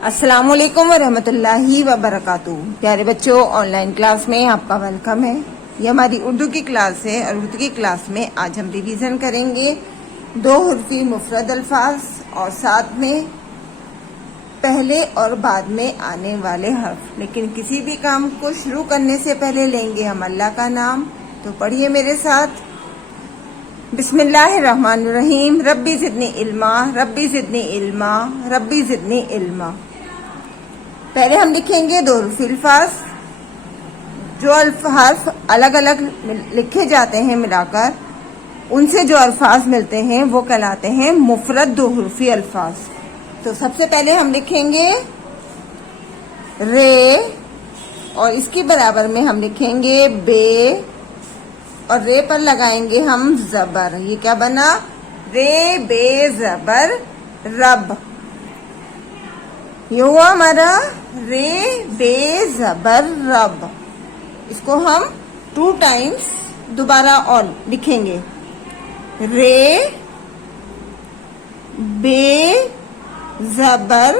अस्सलामुअलैकुम वरहमतुल्लाहि वबरकातुहू। प्यारे बच्चों, ऑनलाइन क्लास में आपका वेलकम है। ये हमारी उर्दू की क्लास है और उर्दू की क्लास में आज हम रिवीजन करेंगे दो हुर्फी मुफरद अल्फाज और साथ में पहले और बाद में आने वाले हर्फ। लेकिन किसी भी काम को शुरू करने से पहले लेंगे हम अल्लाह का नाम। तो पढ़िए मेरे साथ। बिस्मिल्लाहिर्रहमानिर्रहीम। रब्बी ज़िदनी इल्मा, रब्बी ज़िदनी इल्मा, रब्बी ज़िदनी इल्मा। पहले हम लिखेंगे दो हुर्फी अल्फाज। जो हर्फ अलग अलग लिखे जाते हैं मिलाकर, उनसे जो अल्फाज मिलते हैं वो कहलाते हैं मुफरद दो हुर्फी अल्फाज। तो सबसे पहले हम लिखेंगे रे और इसकी बराबर में हम लिखेंगे बे और रे पर लगाएंगे हम जबर। ये क्या बना? रे बे जबर रब। ये हुआ हमारा रे बे जबर रब। इसको हम 2 टाइम्स दोबारा और लिखेंगे। रे बे जबर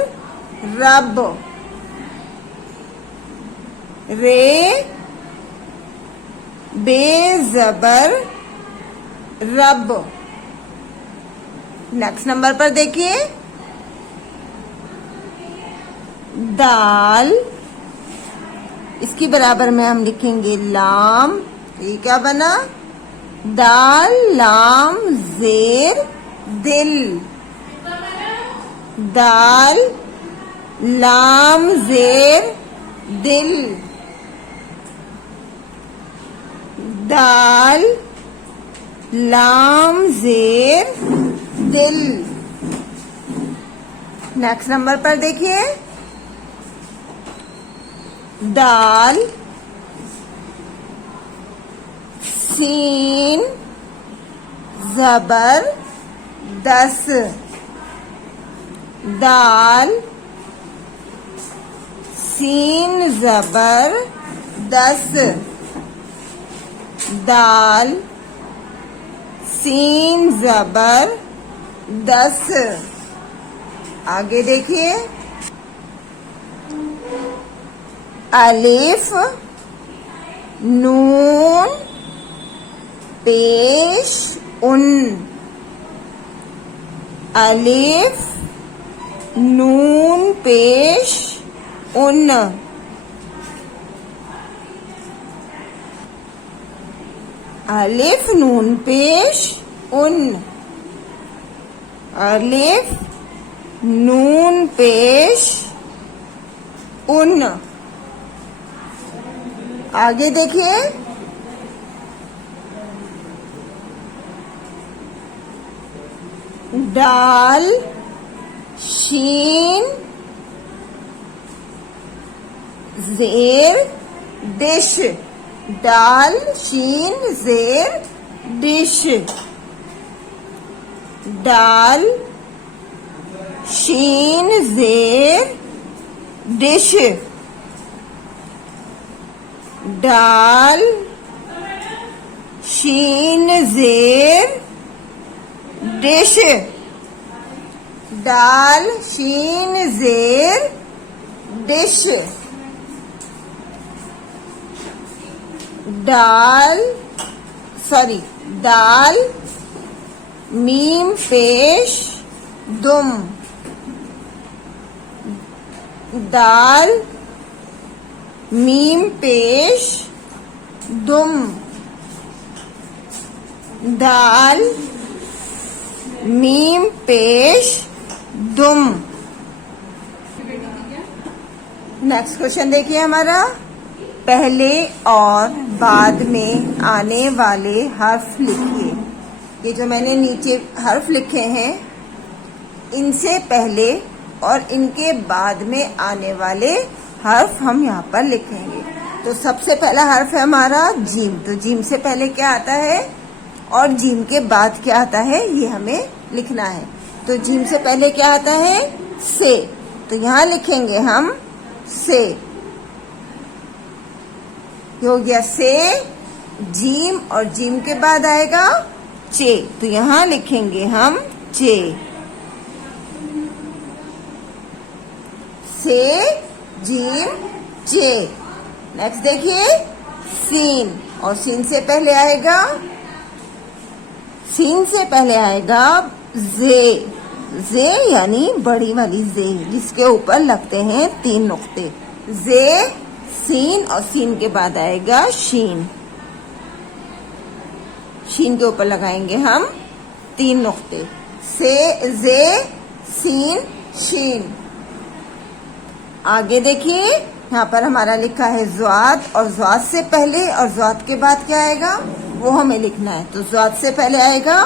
रब, रे बे जबर रब। नेक्स्ट नंबर पर देखिए, दाल। इसकी बराबर में हम लिखेंगे लाम। ये क्या बना? दाल लाम जेर दिल। दाल लाम जेर दिल। दाल लाम जेर दिल। नेक्स्ट नंबर पर देखिए, दाल सीन जबर 10। दाल सीन जबर 10। दाल सीन जबर 10। आगे देखिए, अलिफ नून पेश उन। अलिफ नून पेश उन। अलिफ नून पेश उन। अलिफ नून पेश उन। आगे देखिए, दाल शीन जेर डिश। दाल शीन जेर डिश। दाल शीन जेर डिश। दाल शीन जेर डिश। दाल शीन जेर डिश। दाल मीम पेश दुम। दाल मीम पेश दुम। दाल मीम पेश दुम। नेक्स्ट क्वेश्चन देखिए हमारा, पहले और बाद में आने वाले हर्फ लिखिए। ये जो मैंने नीचे हर्फ लिखे हैं, इनसे पहले और इनके बाद में आने वाले हर्फ हम यहाँ पर लिखेंगे। तो सबसे पहला हर्फ है हमारा जीम। तो जीम से पहले क्या आता है और जीम के बाद क्या आता है, ये हमें लिखना है। तो जीम से पहले क्या आता है? से। तो यहाँ लिखेंगे हम से। हो गया से। जीम और जीम के बाद आएगा चे। तो यहाँ लिखेंगे हम चे। से, जीम, जे। नेक्स्ट देखिए सीन, और सीन से पहले आएगा जे। जे यानी बड़ी वाली जे, जिसके ऊपर लगते हैं 3 नुक्ते। जे, सीन, और सीन के बाद आएगा शीन। शीन के ऊपर लगाएंगे हम 3 नुक्ते। से, जे, सीन, शीन। आगे देखिए यहाँ पर हमारा लिखा है ज़्वाद, और ज़्वाद से पहले और ज़्वाद के बाद क्या आएगा वो हमें लिखना है। तो ज़्वाद से पहले आएगा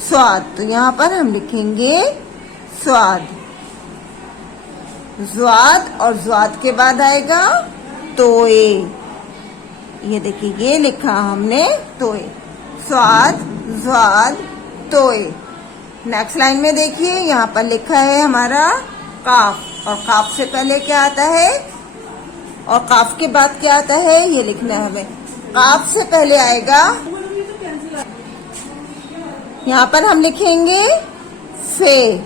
स्वाद, तो यहाँ पर हम लिखेंगे स्वाद। ज़्वाद और ज़्वाद के बाद आएगा तोए। ये देखिए ये लिखा हमने तोए। स्वाद, ज़्वाद, तोए। नेक्स्ट लाइन में देखिए यहाँ पर लिखा है हमारा काफ, और काफ से पहले क्या आता है और काफ के बाद क्या आता है ये लिखना है हमें। काफ से पहले आएगा, यहाँ पर हम लिखेंगे फे।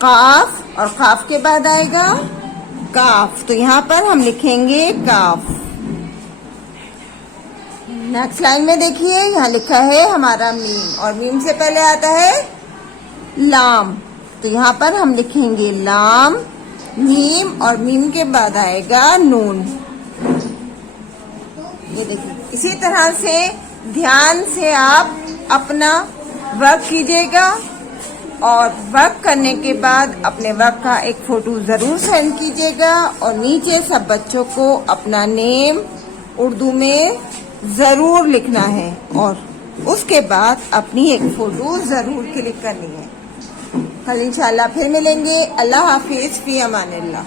काफ, और काफ के बाद आएगा काफ, तो यहाँ पर हम लिखेंगे काफ। नेक्स्ट लाइन में देखिए यहाँ लिखा है हमारा मीम, और मीम से पहले आता है लाम, तो यहाँ पर हम लिखेंगे लाम, मीम, और मीम के बाद आएगा नून। ये देखिए इसी तरह से ध्यान से आप अपना वर्क कीजिएगा, और वर्क करने के बाद अपने वर्क का एक फोटो जरूर सेंड कीजिएगा, और नीचे सब बच्चों को अपना नेम उर्दू में जरूर लिखना है, और उसके बाद अपनी एक फोटो जरूर क्लिक करनी है। कल इंशाल्लाह फिर मिलेंगे। अल्लाह हाफिज, फी अमानिल्लाह।